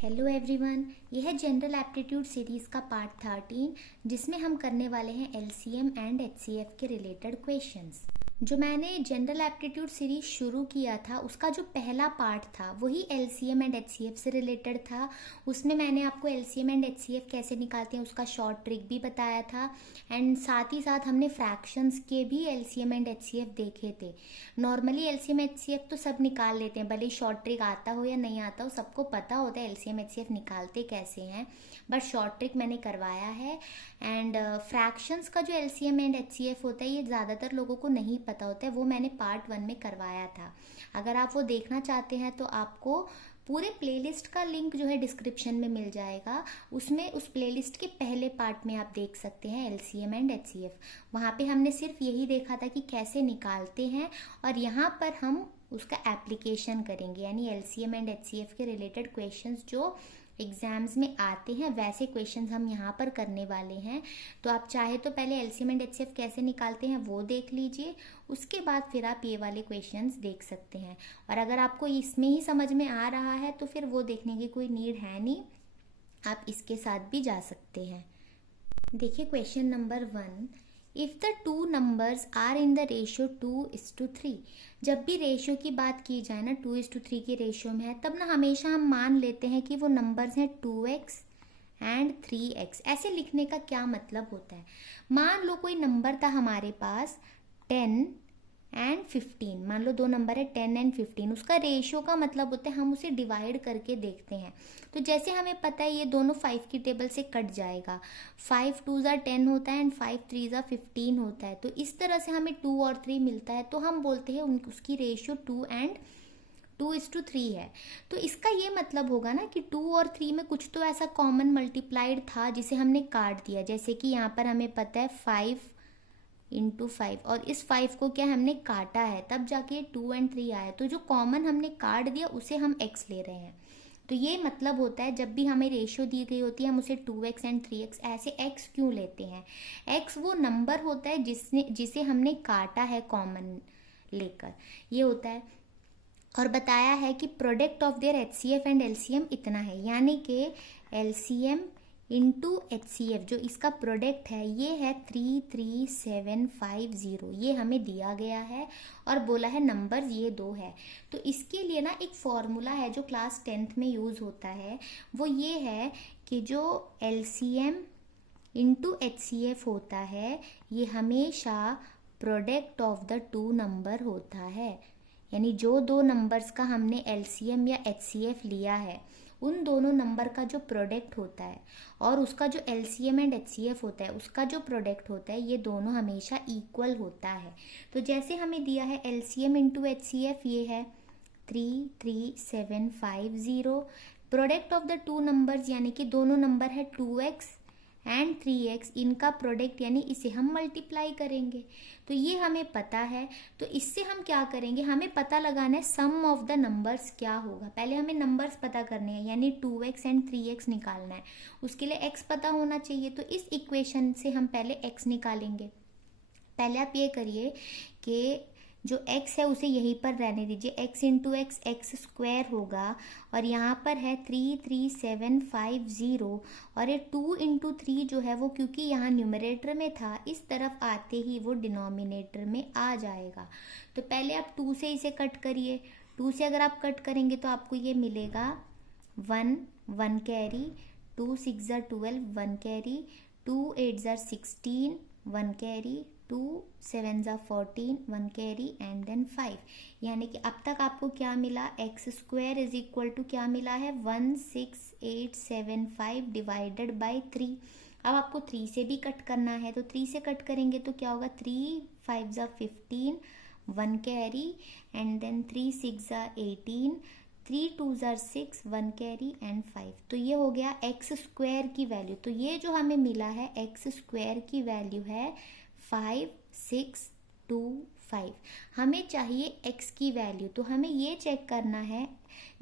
Hello everyone, यह है general aptitude series का पार्ट 13 जिसमें हम करने वाले हैं एलसीएम एंड एचसीएफ के रिलेटेड क्वेश्चंस। जो मैंने जनरल एप्टीट्यूड सीरीज शुरू किया था उसका जो पहला पार्ट था वही एलसीएम एंड एचसीएफ से रिलेटेड था। उसमें मैंने आपको एलसीएम एंड एचसीएफ कैसे निकालते हैं उसका शॉर्ट ट्रिक भी बताया था एंड साथ ही साथ हमने फ्रैक्शंस के भी एलसीएम एंड एचसीएफ देखे थे। नॉर्मली एलसीएम एचसीएफ तो सब निकाल लेते हैं, भले ही शॉर्ट ट्रिक आता हो या नहीं आता हो, सबको पता होता है एलसीएम एचसीएफ निकालते कैसे हैं, बट शॉर्ट ट्रिक मैंने करवाया है। एंड फ्रैक्शंस का जो एलसीएम एंड एचसीएफ होता है ये ज़्यादातर लोगों को नहीं पता होता है, वो मैंने पार्ट 1 में करवाया था। अगर आप वो देखना चाहते हैं तो आपको पूरे प्लेलिस्ट का लिंक जो है डिस्क्रिप्शन में मिल जाएगा। उसमें उस प्लेलिस्ट के पहले पार्ट में आप देख सकते हैं एलसीएम एंड एचसीएफ। वहाँ पे हमने सिर्फ यही देखा था कि कैसे निकालते हैं और यहाँ पर हम उसका एप्लीकेशन करेंगे, यानी एलसीएम एंड एचसीएफ के रिलेटेड क्वेश्चंस जो एग्जाम्स में आते हैं वैसे क्वेश्चंस हम यहाँ पर करने वाले हैं। तो आप चाहे तो पहले एलसीएम एंड एचसीएफ कैसे निकालते हैं वो देख लीजिए, उसके बाद फिर आप ये वाले क्वेश्चंस देख सकते हैं। और अगर आपको इसमें ही समझ में आ रहा है तो फिर वो देखने की कोई नीड है नहीं, आप इसके साथ भी जा सकते हैं। देखिए question number 1, if the two numbers are in the ratio 2:3। जब भी रेशियो की बात की जाए ना 2:3 के रेशियो में है तब ना हमेशा हम मान लेते हैं कि वो नंबर्स हैं 2x एंड 3x। ऐसे लिखने का क्या मतलब होता है? मान लो कोई नंबर था हमारे पास 10 एंड 15, मान लो दो नंबर है 10 एंड 15, उसका रेशियो का मतलब होता है हम उसे डिवाइड करके देखते हैं। तो जैसे हमें पता है ये दोनों 5 की टेबल से कट जाएगा, 5 2 ज़ा 10 होता है एंड 5 3 ज़ा 15 होता है। तो इस तरह से हमें 2 और 3 मिलता है, तो हम बोलते हैं उसकी रेशियो 2 एंड 2:3 है। तो इसका ये मतलब होगा ना कि 2 और 3 में कुछ तो ऐसा कॉमन मल्टीप्लाइड था जिसे हमने काट दिया। जैसे कि यहाँ पर हमें पता है 5 और इस 5 को क्या हमने काटा है, तब जाके 2 एंड 3 आया। तो जो कॉमन हमने काट दिया उसे हम x ले रहे हैं। तो ये मतलब होता है जब भी हमें रेशियो दी गई होती है हम उसे 2x एंड 3x ऐसे x क्यों लेते हैं? x वो नंबर होता है जिसे हमने काटा है कॉमन लेकर, ये होता है। और बताया है कि product of their HCF and LCM इतना है, यानी कि एलसीएम इंटू एचसीएफ जो इसका प्रोडक्ट है ये है 33750, ये हमें दिया गया है और बोला है नंबर्स ये दो है। तो इसके लिए ना एक फॉर्मूला है जो क्लास 10th में यूज़ होता है, वो ये है कि जो एलसीएम इंटू एचसीएफ होता है ये हमेशा product of the to number होता है। यानी जो दो नंबर्स का हमने एलसीएम या एचसीएफ लिया है उन दोनों नंबर का जो प्रोडक्ट होता है और उसका जो एलसीएम एंड एचसीएफ होता है उसका जो प्रोडक्ट होता है ये दोनों हमेशा इक्वल होता है। तो जैसे हमें दिया है एलसीएम इंटू एचसीएफ ये है 33750, product of the two numbers यानी कि दोनों नंबर है 2x एंड 3x, इनका प्रोडक्ट यानी इसे हम मल्टीप्लाई करेंगे। तो ये हमें पता है, तो इससे हम क्या करेंगे, हमें पता लगाना है सम ऑफ द नंबर्स क्या होगा। पहले हमें नंबर्स पता करने हैं यानी 2x एंड 3x निकालना है, उसके लिए x पता होना चाहिए। तो इस इक्वेशन से हम पहले x निकालेंगे। पहले आप ये करिए कि जो x है उसे यहीं पर रहने दीजिए, x into x x square होगा और यहाँ पर है 33750 और ये 2 इंटू 3 जो है वो क्योंकि यहाँ न्यूमरेटर में था इस तरफ आते ही वो डिनोमिनेटर में आ जाएगा। तो पहले आप 2 से इसे कट करिए, 2 से अगर आप कट करेंगे तो आपको ये मिलेगा 1 1 कैरी, 2 6 ज़ा 12 1 कैरी, 2 8 ज़ा 16 1 कैरी, 2 7 ज़ा 14 1 कैरी एंड देन 5। यानी कि अब तक आपको क्या मिला, x square is equal to क्या मिला है 16875 डिवाइडेड बाई 3। अब आपको 3 से भी कट करना है, तो 3 से कट करेंगे तो क्या होगा 3 5 ज़ा 15 1 कैरी एंड देन 3 6 ज़ा 18 3 2 ज़ा 6 1 कैरी एंड 5। तो ये हो गया एक्स स्क्वायर की वैल्यू। तो ये जो हमें मिला है एक्स स्क्वायर की वैल्यू है 5625। हमें चाहिए x की वैल्यू, तो हमें ये चेक करना है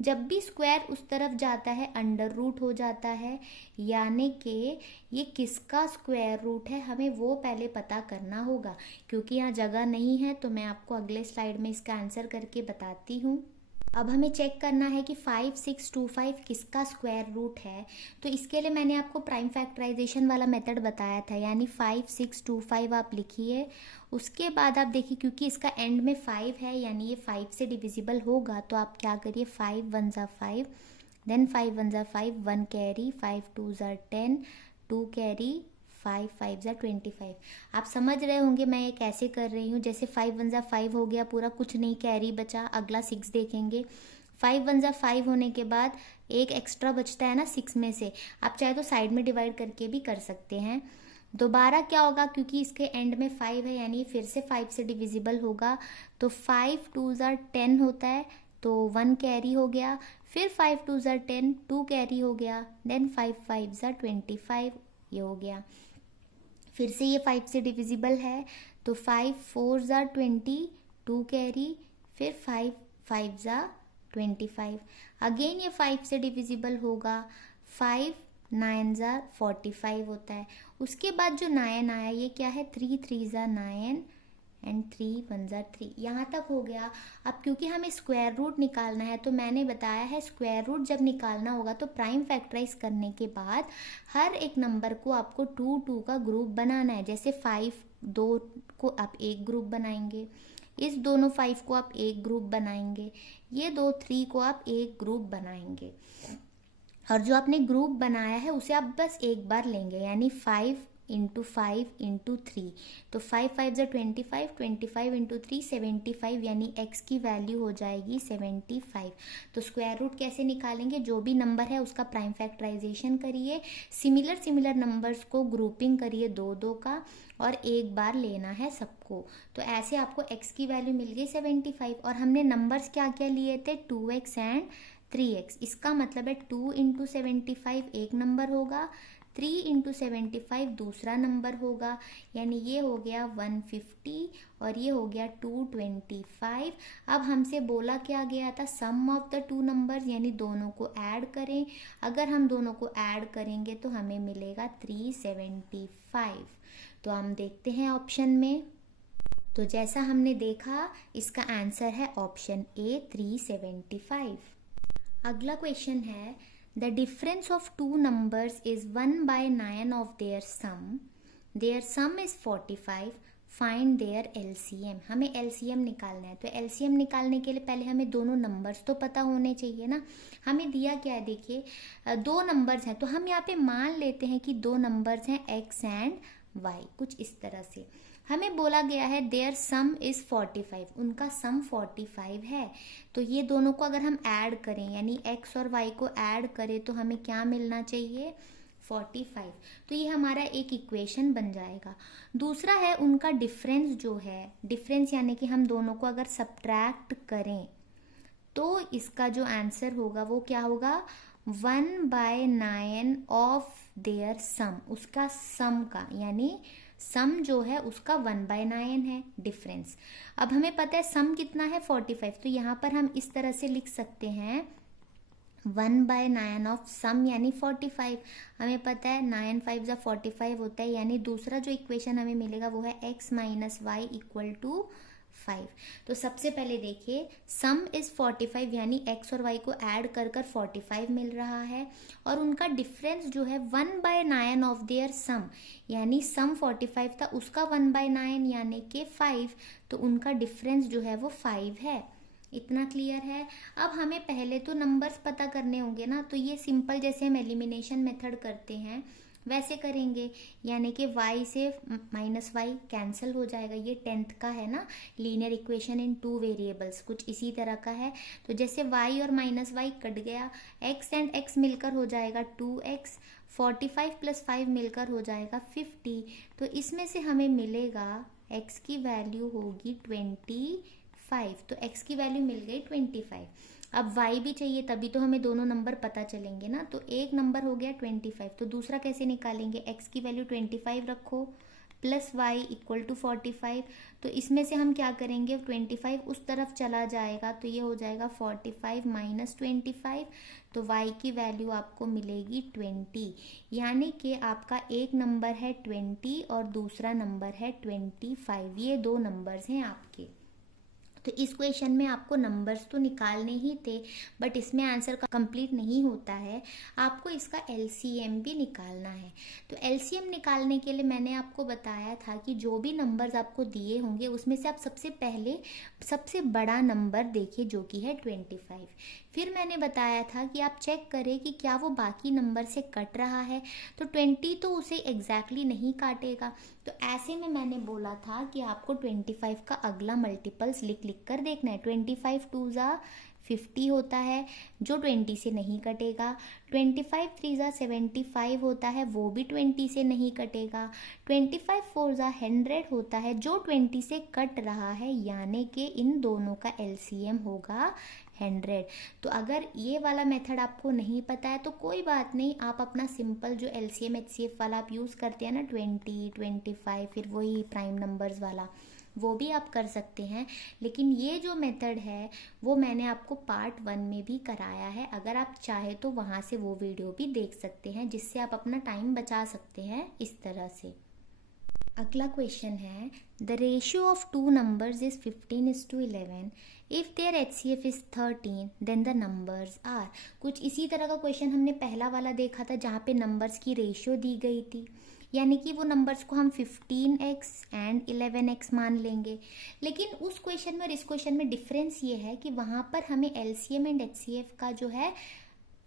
जब भी स्क्वायर उस तरफ जाता है अंडर रूट हो जाता है, यानी कि ये किसका स्क्वायर रूट है हमें वो पहले पता करना होगा। क्योंकि यहाँ जगह नहीं है तो मैं आपको अगले स्लाइड में इसका आंसर करके बताती हूँ। अब हमें चेक करना है कि 5625 किसका स्क्वायर रूट है। तो इसके लिए मैंने आपको प्राइम फैक्टराइजेशन वाला मेथड बताया था, यानी 5625 आप लिखिए। उसके बाद आप देखिए क्योंकि इसका एंड में 5 है यानी ये 5 से डिविजिबल होगा, तो आप क्या करिए 5 1 ज़ा 5, देन 5 1 ज़ा 5, 1 कैरी, 5 2 ज़ा 10, 2 कैरी, 5 5 ज़ा 25। आप समझ रहे होंगे मैं ये कैसे कर रही हूँ। जैसे 5 1 ज़ा 5 हो गया पूरा, कुछ नहीं कैरी बचा, अगला 6 देखेंगे। 5 1 ज़ा 5 होने के बाद एक एक्स्ट्रा बचता है ना 6 में से, आप चाहे तो साइड में डिवाइड करके भी कर सकते हैं। दोबारा क्या होगा, क्योंकि इसके एंड में 5 है यानी फिर से 5 से डिविजिबल होगा, तो 5 2 ज़ा 10 होता है, तो 1 कैरी हो गया। फिर 5 2 ज़ा 10, 2 कैरी हो गया, देन 5 5 ज़ा 25, ये हो गया। फिर से ये 5 से डिविजिबल है, तो 5 4 ज़ा 20, 2 कैरी, फिर 5 5 ज़ा 25। अगेन ये 5 से डिविजिबल होगा, 5 9 ज़ा 45 होता है। उसके बाद जो 9 आया ये क्या है, 3 3 ज़ा 9 एंड 3 1 ज़ा 3, यहाँ तक हो गया। अब क्योंकि हमें स्क्वायर रूट निकालना है तो मैंने बताया है स्क्वायर रूट जब निकालना होगा तो प्राइम फैक्टराइज करने के बाद हर एक नंबर को आपको 2 2 का ग्रुप बनाना है। जैसे 5 2 को आप एक ग्रुप बनाएंगे, इस दोनों 5 को आप एक ग्रुप बनाएंगे, ये दो 3 को आप एक ग्रुप बनाएंगे, और जो आपने ग्रुप बनाया है उसे आप बस एक बार लेंगे, यानी 5 इंटू 5 इंटू 3, तो 5 5 ज़ा 25, 25 इंटू 3 75, यानी x की वैल्यू हो जाएगी 75। तो स्क्वायर रूट कैसे निकालेंगे, जो भी नंबर है उसका प्राइम फैक्टराइजेशन करिए, सिमिलर नंबर्स को ग्रुपिंग करिए 2 2 का, और एक बार लेना है सबको। तो ऐसे आपको x की वैल्यू मिल गई 75, और हमने नंबर्स क्या क्या लिए थे, 2x एंड 3x। इसका मतलब है 2 इंटू 75 एक नंबर होगा, 3 इंटू 75 दूसरा नंबर होगा, यानी ये हो गया 150 और ये हो गया 225। अब हमसे बोला क्या गया था, सम ऑफ द टू नंबर्स, यानी दोनों को ऐड करें। अगर हम दोनों को ऐड करेंगे तो हमें मिलेगा 375। तो हम देखते हैं ऑप्शन में, तो जैसा हमने देखा इसका आंसर है ऑप्शन ए 375। अगला क्वेश्चन है, the difference of two numbers is 1/9 of their sum is 45, find their LCM. हमें एलसीएम निकालना है, तो एलसीएम निकालने के लिए पहले हमें दोनों नंबर्स तो पता होने चाहिए ना। हमें दिया क्या है, देखिए 2 नंबर्स हैं, तो हम यहाँ पे मान लेते हैं कि 2 नंबर्स हैं x एंड y, कुछ इस तरह से। हमें बोला गया है देयर सम इज 45, उनका सम 45 है, तो ये दोनों को अगर हम ऐड करें यानी x और y को ऐड करें तो हमें क्या मिलना चाहिए, 45। तो ये हमारा एक इक्वेशन बन जाएगा। दूसरा है उनका डिफरेंस जो है, डिफरेंस यानी कि हम दोनों को अगर सब्ट्रैक्ट करें तो इसका जो आंसर होगा वो क्या होगा, 1/9 ऑफ देयर सम, उसका सम का, यानी सम जो है उसका 1/9 है डिफरेंस। अब हमें पता है सम कितना है 45, तो यहाँ पर हम इस तरह से लिख सकते हैं 1/9 ऑफ सम यानी 45। हमें पता है 9 5 ज़ा 45 होता है, यानी दूसरा जो इक्वेशन हमें मिलेगा वो है x minus y equal to 5। तो सबसे पहले देखिए सम इज 45, यानी x और y को ऐड कर कर 45 मिल रहा है, और उनका डिफरेंस जो है 1/9 ऑफ देयर सम, यानी सम 45 था उसका 1/9 यानी कि 5, तो उनका डिफरेंस जो है वो 5 है। इतना क्लियर है। अब हमें पहले तो नंबर्स पता करने होंगे ना, तो ये सिंपल जैसे हम एलिमिनेशन मेथड करते हैं वैसे करेंगे, यानी कि y से माइनस वाई कैंसिल हो जाएगा। ये 10th का है ना, लीनियर इक्वेशन इन 2 वेरिएबल्स, कुछ इसी तरह का है। तो जैसे y और माइनस वाई कट गया, x एंड x मिलकर हो जाएगा 2x, 45 प्लस 5 मिलकर हो जाएगा 50। तो इसमें से हमें मिलेगा x की वैल्यू होगी 25, तो x की वैल्यू मिल गई 25। अब y भी चाहिए, तभी तो हमें दोनों नंबर पता चलेंगे ना। तो एक नंबर हो गया 25, तो दूसरा कैसे निकालेंगे, x की वैल्यू 25 रखो प्लस y इक्वल टू 45। तो इसमें से हम क्या करेंगे, 25 उस तरफ चला जाएगा, तो ये हो जाएगा 45 माइनस 25, तो y की वैल्यू आपको मिलेगी 20, यानी कि आपका एक नंबर है 20 और दूसरा नंबर है 25, ये दो नंबर्स हैं आपके। तो इस क्वेश्चन में आपको नंबर्स तो निकालने ही थे, बट इसमें आंसर कंप्लीट नहीं होता है, आपको इसका एलसीएम भी निकालना है। तो एलसीएम निकालने के लिए मैंने आपको बताया था कि जो भी नंबर्स आपको दिए होंगे उसमें से आप सबसे पहले सबसे बड़ा नंबर देखिए जो कि है 25। फिर मैंने बताया था कि आप चेक करें कि क्या वो बाकी नंबर से कट रहा है, तो 20 तो उसे एग्जैक्टली नहीं काटेगा। तो ऐसे में मैंने बोला था कि आपको 25 का अगला मल्टीपल्स लिख लिख कर देखना है। 25 2 ज़ा 50 होता है जो 20 से नहीं कटेगा। 25 3 ज़ा 75 होता है, वो भी 20 से नहीं कटेगा। 25 4 ज़ा 100 होता है जो 20 से कट रहा है, यानी कि इन दोनों का एलसीएम होगा 100। तो अगर ये वाला मेथड आपको नहीं पता है तो कोई बात नहीं, आप अपना सिंपल जो एलसीएम एचसीएफ वाला आप यूज़ करते हैं ना 20 25, फिर वही प्राइम नंबर्स वाला, वो भी आप कर सकते हैं। लेकिन ये जो मेथड है वो मैंने आपको पार्ट 1 में भी कराया है, अगर आप चाहे तो वहाँ से वो वीडियो भी देख सकते हैं, जिससे आप अपना टाइम बचा सकते हैं इस तरह से। अगला क्वेश्चन है, the ratio of two numbers is 15:11। If their HCF is 13 then the numbers are. कुछ इसी तरह का क्वेश्चन हमने पहला वाला देखा था जहाँ पे नंबर्स की रेशियो दी गई थी, यानी कि वो नंबर्स को हम 15x एंड 11x मान लेंगे। लेकिन उस क्वेश्चन में और इस क्वेश्चन में डिफरेंस ये है कि वहाँ पर हमें एलसीएम एंड एचसीएफ का जो है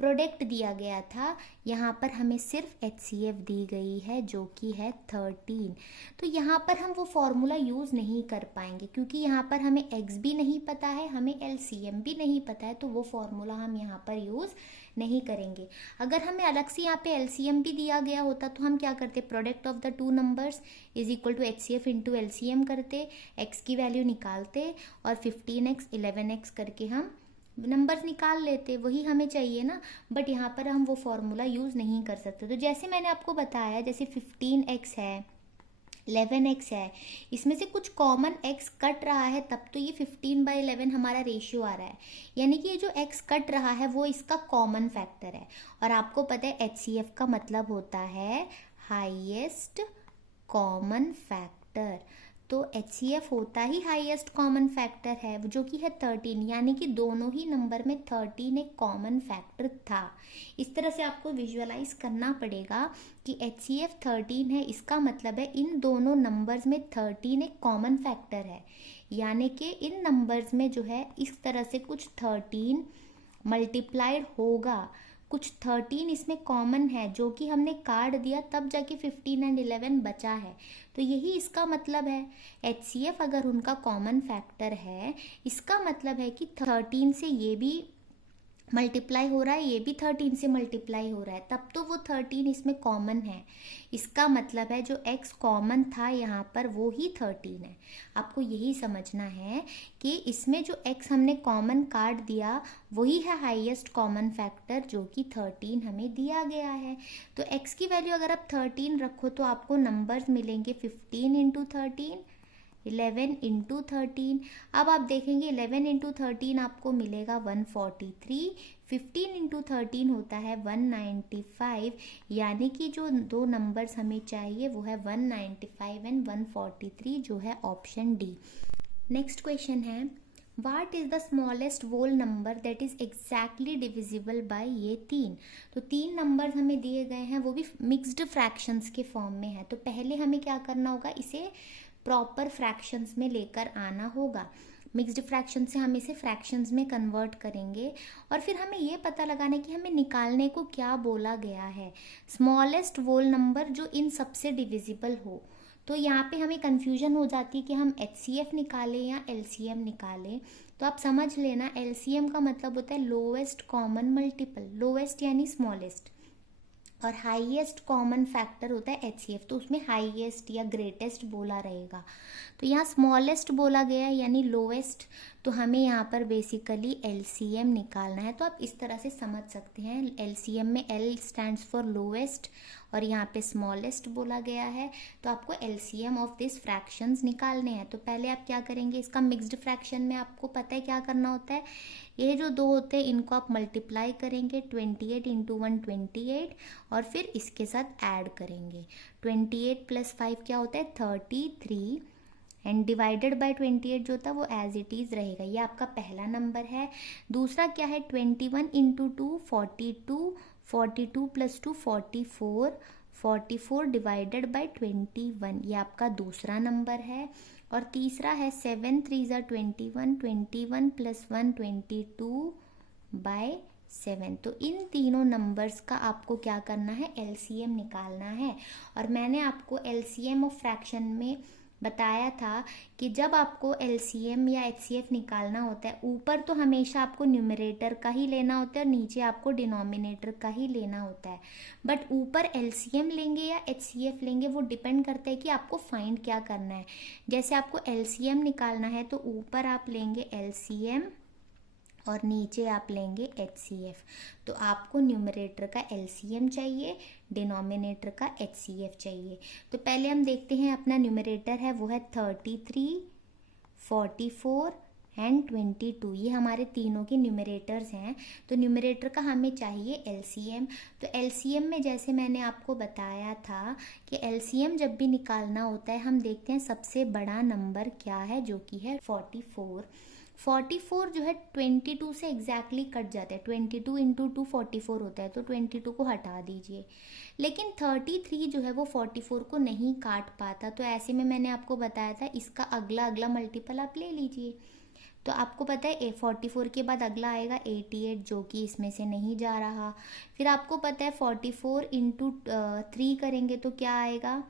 प्रोडक्ट दिया गया था, यहाँ पर हमें सिर्फ एचसीएफ दी गई है जो कि है 13। तो यहाँ पर हम वो फॉर्मूला यूज़ नहीं कर पाएंगे क्योंकि यहाँ पर हमें एक्स भी नहीं पता है, हमें एलसीएम भी नहीं पता है, तो वो फॉर्मूला हम यहाँ पर यूज़ नहीं करेंगे। अगर हमें अलग से यहाँ पे एलसीएम भी दिया गया होता तो हम क्या करते, product of the two numbers is equal to HCF into LCM करते, एक्स की वैल्यू निकालते और 15x 11x करके हम नंबर्स निकाल लेते, वही हमें चाहिए ना। बट यहाँ पर हम वो फॉर्मूला यूज़ नहीं कर सकते। तो जैसे मैंने आपको बताया, जैसे 15x है 11x है, इसमें से कुछ कॉमन x कट रहा है, तब तो ये 15/11 हमारा रेशियो आ रहा है, यानी कि ये जो x कट रहा है वो इसका कॉमन फैक्टर है। और आपको पता है एचसीएफ का मतलब होता है हाईएस्ट कॉमन फैक्टर, तो एचसीएफ होता ही हाईएस्ट कॉमन फैक्टर है जो कि है 13, यानी कि दोनों ही नंबर में 13 एक कॉमन फैक्टर था। इस तरह से आपको विजुअलाइज करना पड़ेगा कि एचसीएफ 13 है, इसका मतलब है इन दोनों नंबर्स में 13 एक कॉमन फैक्टर है, यानी कि इन नंबर्स में जो है इस तरह से कुछ 13 मल्टीप्लाइड होगा, कुछ 13 इसमें कॉमन है जो कि हमने काट दिया, तब जाके 15 एंड 11 बचा है। तो यही इसका मतलब है, एचसीएफ अगर उनका कॉमन फैक्टर है, इसका मतलब है कि 13 से ये भी मल्टीप्लाई हो रहा है, ये भी 13 से मल्टीप्लाई हो रहा है, तब तो वो 13 इसमें कॉमन है। इसका मतलब है जो x कॉमन था यहाँ पर वो ही 13 है। आपको यही समझना है कि इसमें जो x हमने कॉमन काट दिया वही है हाईएस्ट कॉमन फैक्टर जो कि 13 हमें दिया गया है। तो x की वैल्यू अगर आप 13 रखो तो आपको नंबर्स मिलेंगे 15 इंटू 13, 11 इंटू 13। अब आप देखेंगे 11 इंटू 13 आपको मिलेगा 143, 15 इंटू 13 होता है 195, यानी कि जो दो नंबर्स हमें चाहिए वो है 195 एंड 143, जो है ऑप्शन डी। नेक्स्ट क्वेश्चन है, what is the smallest whole number that is exactly divisible by ये 3। तो 3 नंबर्स हमें दिए गए हैं, वो भी मिक्स्ड फ्रैक्शंस के फॉर्म में है। तो पहले हमें क्या करना होगा, इसे प्रॉपर फ्रैक्शंस में लेकर आना होगा। मिक्स्ड फ्रैक्शन से हम इसे फ्रैक्शंस में कन्वर्ट करेंगे और फिर हमें ये पता लगाना है कि हमें निकालने को क्या बोला गया है, स्मॉलेस्ट होल नंबर जो इन सबसे डिविजिबल हो। तो यहाँ पे हमें कन्फ्यूजन हो जाती है कि हम एचसीएफ निकालें या एलसीएम निकालें। तो आप समझ लेना, एलसीएम का मतलब होता है लोएस्ट कॉमन मल्टीपल, लोएस्ट यानी स्मॉलेस्ट, और हाईएस्ट कॉमन फैक्टर होता है एचसीएफ, तो उसमें हाईएस्ट या ग्रेटेस्ट बोला रहेगा। तो यहाँ स्मॉलेस्ट बोला गया है यानी लोएस्ट, तो हमें यहाँ पर बेसिकली एलसीएम निकालना है। तो आप इस तरह से समझ सकते हैं, एलसीएम में एल स्टैंड्स फॉर लोएस्ट और यहाँ पे स्मॉलेस्ट बोला गया है। तो आपको एलसीएम ऑफ दिस फ्रैक्शंस निकालने हैं। तो पहले आप क्या करेंगे, इसका मिक्स्ड फ्रैक्शन में आपको पता है क्या करना होता है, ये जो दो होते हैं इनको आप मल्टीप्लाई करेंगे, 28 इंटू 1 28, और फिर इसके साथ ऐड करेंगे। 28 + 5 क्या होता है 33, एंड डिवाइडेड बाय 28 जो था वो एज इट इज़ रहेगा। ये आपका पहला नंबर है। दूसरा क्या है, 21 इंटू 2 42, 42 प्लस 2 44, 44 डिवाइडेड बाय 21, ये आपका दूसरा नंबर है। और तीसरा है 7 3 ज़ा 21, 21 प्लस 1 22 बाय 7। तो इन तीनों नंबर्स का आपको क्या करना है, एलसीएम निकालना है। और मैंने आपको एलसीएम ऑफ फ्रैक्शन में बताया था कि जब आपको एलसीएम या एचसीएफ निकालना होता है, ऊपर तो हमेशा आपको न्यूमरेटर का ही लेना होता है और नीचे आपको डिनोमिनेटर का ही लेना होता है। बट ऊपर एलसीएम लेंगे या एचसीएफ लेंगे वो डिपेंड करता है कि आपको फाइंड क्या करना है। जैसे आपको एलसीएम निकालना है तो ऊपर आप लेंगे एलसीएम और नीचे आप लेंगे एचसीएफ। तो आपको न्यूमरेटर का एलसीएम चाहिए, डिनोमिनेटर का एचसीएफ चाहिए। तो पहले हम देखते हैं, अपना न्यूमरेटर है वो है 33, 44 एंड 22, ये हमारे तीनों के न्यूमरेटर्स हैं। तो न्यूमरेटर का हमें चाहिए एलसीएम। तो एलसीएम में जैसे मैंने आपको बताया था कि एलसीएम जब भी निकालना होता है हम देखते हैं सबसे बड़ा नंबर क्या है, जो कि है 44। 44 जो है 22 से एग्जैक्टली कट जाता है। 22 इंटू 2 44 होता है, तो 22 को हटा दीजिए। लेकिन 33 जो है वो 44 को नहीं काट पाता, तो ऐसे में मैंने आपको बताया था इसका अगला अगला मल्टीपल आप ले लीजिए। तो आपको पता है 44 के बाद अगला आएगा 88, जो कि इसमें से नहीं जा रहा। फिर आपको पता है 44 इंटू 3 करेंगे तो क्या आएगा,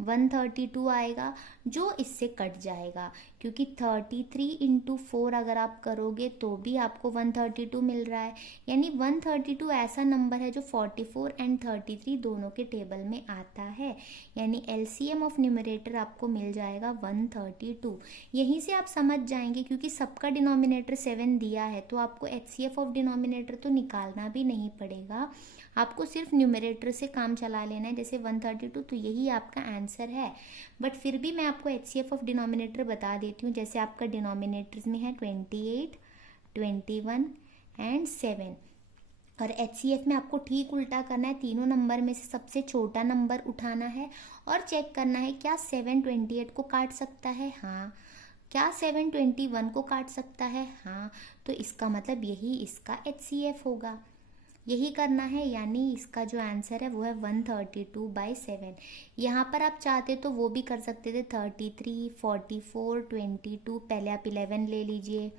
132 आएगा, जो इससे कट जाएगा, क्योंकि 33 इंटू 4 अगर आप करोगे तो भी आपको 132 मिल रहा है। यानी 132 ऐसा नंबर है जो 44 एंड 33 दोनों के टेबल में आता है। यानी एलसीएम ऑफ न्यूमरेटर आपको मिल जाएगा 132। यहीं से आप समझ जाएंगे, क्योंकि सबका डिनोमिनेटर 7 दिया है तो आपको एचसीएफ ऑफ डिनोमिनेटर तो निकालना भी नहीं पड़ेगा, आपको सिर्फ न्यूमरेटर से काम चला लेना है, जैसे 132। तो यही आपका आंसर है। बट फिर भी मैं आपको एचसीएफ ऑफ डिनोमिनेटर बता देती हूँ। जैसे आपका डिनोमिनेटर्स में है 28, 21 एंड 7, और एचसीएफ में आपको ठीक उल्टा करना है। तीनों नंबर में से सबसे छोटा नंबर उठाना है और चेक करना है क्या 7 28 को काट सकता है, हाँ। क्या 7 21 को काट सकता है, हाँ। तो इसका मतलब यही इसका एचसीएफ होगा, यही करना है। यानी इसका जो आंसर है वो है 132/7। यहाँ पर आप चाहते तो वो भी कर सकते थे, 33, 44, 22। पहले आप 11 ले लीजिए,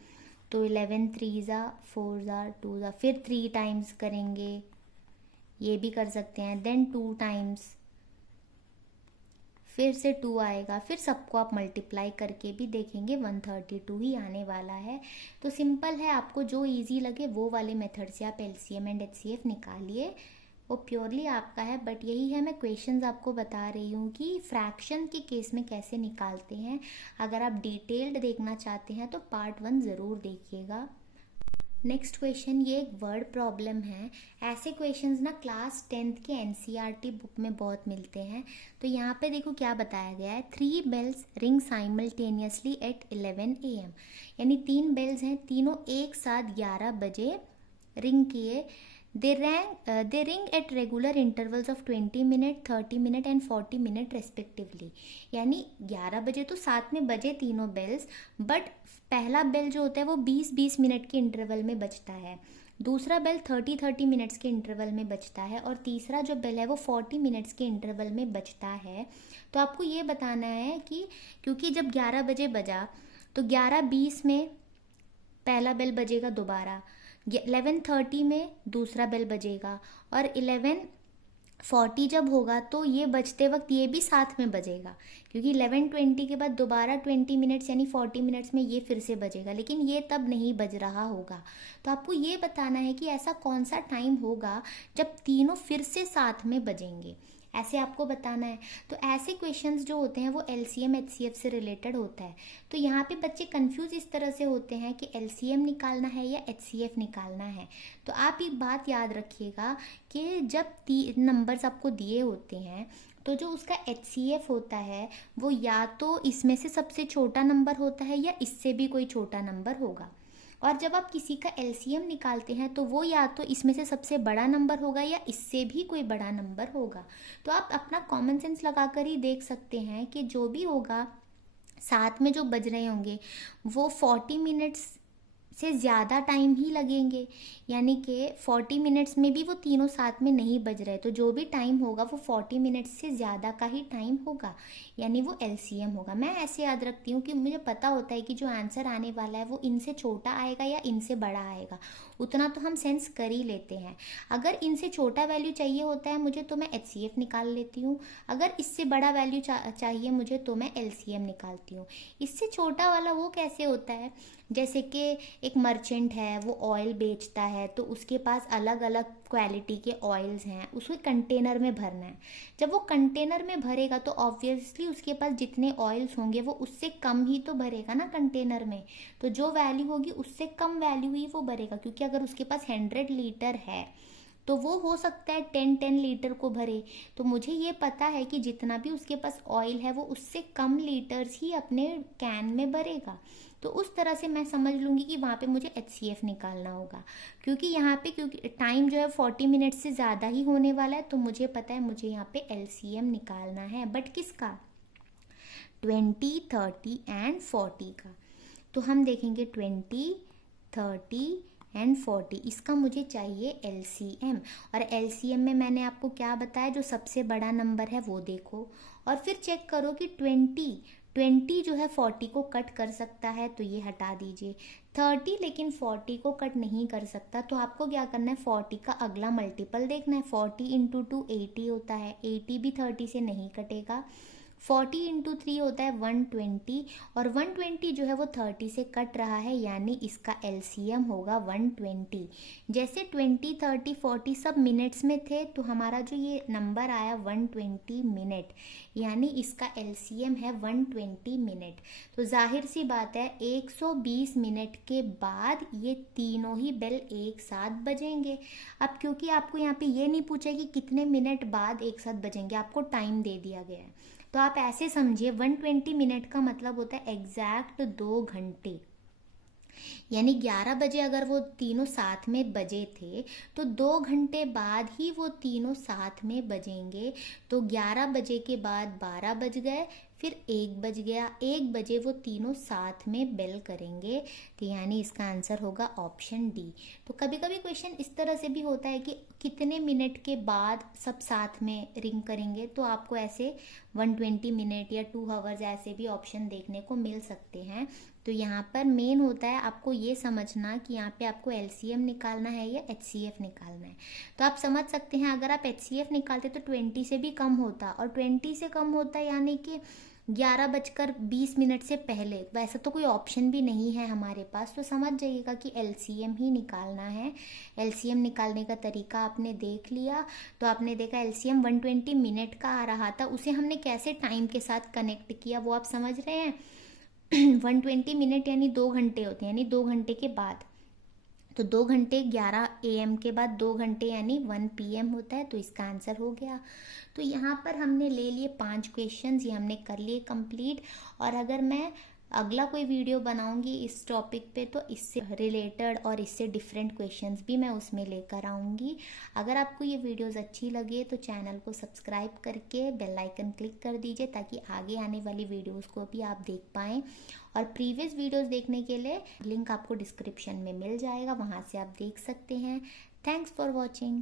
तो 11 3 ज़ा 4 ज़ा 2 ज़ा, फिर 3 टाइम्स करेंगे, ये भी कर सकते हैं। देन 2 टाइम्स, फिर से 2 आएगा, फिर सबको आप मल्टीप्लाई करके भी देखेंगे 132 ही आने वाला है। तो सिंपल है, आपको जो इजी लगे वो वाले मेथड से आप एलसीएम एंड एचसीएफ निकालिए, वो प्योरली आपका है। बट यही है, मैं क्वेश्चंस आपको बता रही हूँ कि फ्रैक्शन के केस में कैसे निकालते हैं। अगर आप डिटेल्ड देखना चाहते हैं तो पार्ट 1 ज़रूर देखिएगा। नेक्स्ट क्वेश्चन, ये एक वर्ड प्रॉब्लम है। ऐसे क्वेश्चंस ना क्लास 10th के एनसीईआरटी बुक में बहुत मिलते हैं। तो यहाँ पे देखो क्या बताया गया है, 3 bells ring simultaneously at 11 AM। यानी 3 बेल्स हैं, तीनों एक साथ 11 बजे रिंग किए। They ring at regular intervals of 20 minute, 30 minute and 40 minute respectively. यानी 11 बजे तो साथ में बजे तीनों बेल्स, बट पहला बेल जो होता है वो 20-20 मिनट के इंटरवल में बजता है, दूसरा बेल 30-30 मिनट्स के इंटरवल में बजता है, और तीसरा जो बेल है वो 40 मिनट्स के इंटरवल में बजता है। तो आपको ये बताना है कि क्योंकि जब 11 बजे बजा तो 11:20 में पहला बेल बजेगा दोबारा, 11:30 में दूसरा बेल बजेगा, और 11:40 जब होगा तो ये बजते वक्त ये भी साथ में बजेगा, क्योंकि 11:20 के बाद दोबारा 20 मिनट्स यानी 40 मिनट्स में ये फिर से बजेगा, लेकिन ये तब नहीं बज रहा होगा। तो आपको ये बताना है कि ऐसा कौन सा टाइम होगा जब तीनों फिर से साथ में बजेंगे, ऐसे आपको बताना है। तो ऐसे क्वेश्चंस जो होते हैं वो एलसीएम एचसीएफ से रिलेटेड होता है। तो यहाँ पे बच्चे कंफ्यूज इस तरह से होते हैं कि एलसीएम निकालना है या एचसीएफ निकालना है। तो आप एक बात याद रखिएगा कि जब 3 नंबर्स आपको दिए होते हैं तो जो उसका एचसीएफ होता है वो या तो इसमें से सबसे छोटा नंबर होता है या इससे भी कोई छोटा नंबर होगा, और जब आप किसी का एलसीएम निकालते हैं तो वो या तो इसमें से सबसे बड़ा नंबर होगा या इससे भी कोई बड़ा नंबर होगा। तो आप अपना कॉमन सेंस लगाकर ही देख सकते हैं कि जो भी होगा साथ में जो बज रहे होंगे वो 40 मिनट्स से ज़्यादा टाइम ही लगेंगे, यानी कि 40 मिनट्स में भी वो तीनों साथ में नहीं बज रहे, तो जो भी टाइम होगा वो 40 मिनट्स से ज़्यादा का ही टाइम होगा, यानी वो एलसीएम होगा। मैं ऐसे याद रखती हूँ कि मुझे पता होता है कि जो आंसर आने वाला है वो इनसे छोटा आएगा या इनसे बड़ा आएगा, उतना तो हम सेंस कर ही लेते हैं। अगर इनसे छोटा वैल्यू चाहिए होता है मुझे तो मैं एचसीएफ निकाल लेती हूँ, अगर इससे बड़ा वैल्यू चाहिए मुझे तो मैं एलसीएम निकालती हूँ। इससे छोटा वाला वो कैसे होता है, जैसे कि एक मर्चेंट है, वो ऑयल बेचता है, तो उसके पास अलग अलग क्वालिटी के ऑयल्स हैं, उसको कंटेनर में भरना है। जब वो कंटेनर में भरेगा तो ऑब्वियसली उसके पास जितने ऑयल्स होंगे वो उससे कम ही तो भरेगा ना कंटेनर में, तो जो वैल्यू होगी उससे कम वैल्यू ही वो भरेगा, क्योंकि अगर उसके पास 100 लीटर है तो वो हो सकता है 10 लीटर को भरे। तो मुझे ये पता है कि जितना भी उसके पास ऑयल है वो उससे कम लीटर्स ही अपने कैन में भरेगा, तो उस तरह से मैं समझ लूँगी कि वहाँ पे मुझे एचसीएफ निकालना होगा। क्योंकि यहाँ पे क्योंकि टाइम जो है 40 मिनट से ज़्यादा ही होने वाला है, तो मुझे पता है मुझे यहाँ पे एलसीएम निकालना है, बट किसका, 20, 30 एंड 40 का। तो हम देखेंगे 20, 30 एंड 40, इसका मुझे चाहिए एलसीएम। और एलसीएम में मैंने आपको क्या बताया, जो सबसे बड़ा नंबर है वो देखो, और फिर चेक करो कि 20 जो है 40 को कट कर सकता है, तो ये हटा दीजिए। 30 लेकिन 40 को कट नहीं कर सकता, तो आपको क्या करना है, 40 का अगला मल्टीपल देखना है। 40 इंटू 2 80 होता है, 80 भी 30 से नहीं कटेगा। 40 इंटू 3 होता है 120, और 120 जो है वो 30 से कट रहा है, यानी इसका एलसीएम होगा 120। जैसे 20, 30, 40 सब मिनट्स में थे, तो हमारा जो ये नंबर आया 120 मिनट, यानी इसका एलसीएम है 120 मिनट। तो जाहिर सी बात है 120 मिनट के बाद ये तीनों ही बेल एक साथ बजेंगे। अब क्योंकि आपको यहाँ पे ये नहीं पूछा कि कितने मिनट बाद एक साथ बजेंगे, आपको टाइम दे दिया गया है, तो आप ऐसे समझिए 120 मिनट का मतलब होता है एग्जैक्ट 2 घंटे, यानी 11 बजे अगर वो तीनों साथ में बजे थे तो 2 घंटे बाद ही वो तीनों साथ में बजेंगे। तो 11 बजे के बाद 12 बज गए, फिर 1 बज गया, 1 बजे वो तीनों साथ में बेल करेंगे, तो यानी इसका आंसर होगा ऑप्शन डी। तो कभी कभी क्वेश्चन इस तरह से भी होता है कि कितने मिनट के बाद सब साथ में रिंग करेंगे, तो आपको ऐसे 120 मिनट या 2 आवर्स ऐसे भी ऑप्शन देखने को मिल सकते हैं। तो यहाँ पर मेन होता है आपको ये समझना कि यहाँ पे आपको एलसीएम निकालना है या एचसीएफ निकालना है। तो आप समझ सकते हैं अगर आप एचसीएफ निकालते तो 20 से भी कम होता, और 20 से कम होता यानी कि 11:20 से पहले, वैसा तो कोई ऑप्शन भी नहीं है हमारे पास, तो समझ जाइएगा कि एलसीएम ही निकालना है। एलसीएम निकालने का तरीका आपने देख लिया, तो आपने देखा एलसीएम 120 मिनट का आ रहा था, उसे हमने कैसे टाइम के साथ कनेक्ट किया वो आप समझ रहे हैं। 120 मिनट यानी 2 घंटे होते हैं, यानी 2 घंटे के बाद, तो 2 घंटे 11 AM के बाद 2 घंटे यानी 1 PM होता है, तो इसका आंसर हो गया। तो यहाँ पर हमने ले लिए 5 क्वेश्चंस, ये हमने कर लिए कंप्लीट। और अगर मैं अगला कोई वीडियो बनाऊंगी इस टॉपिक पे तो इससे रिलेटेड और इससे डिफरेंट क्वेश्चंस भी मैं उसमें लेकर आऊँगी। अगर आपको ये वीडियोस अच्छी लगे तो चैनल को सब्सक्राइब करके बेल आइकन क्लिक कर दीजिए, ताकि आगे आने वाली वीडियोस को भी आप देख पाएँ। और प्रीवियस वीडियोस देखने के लिए लिंक आपको डिस्क्रिप्शन में मिल जाएगा, वहाँ से आप देख सकते हैं। Thanks for watching.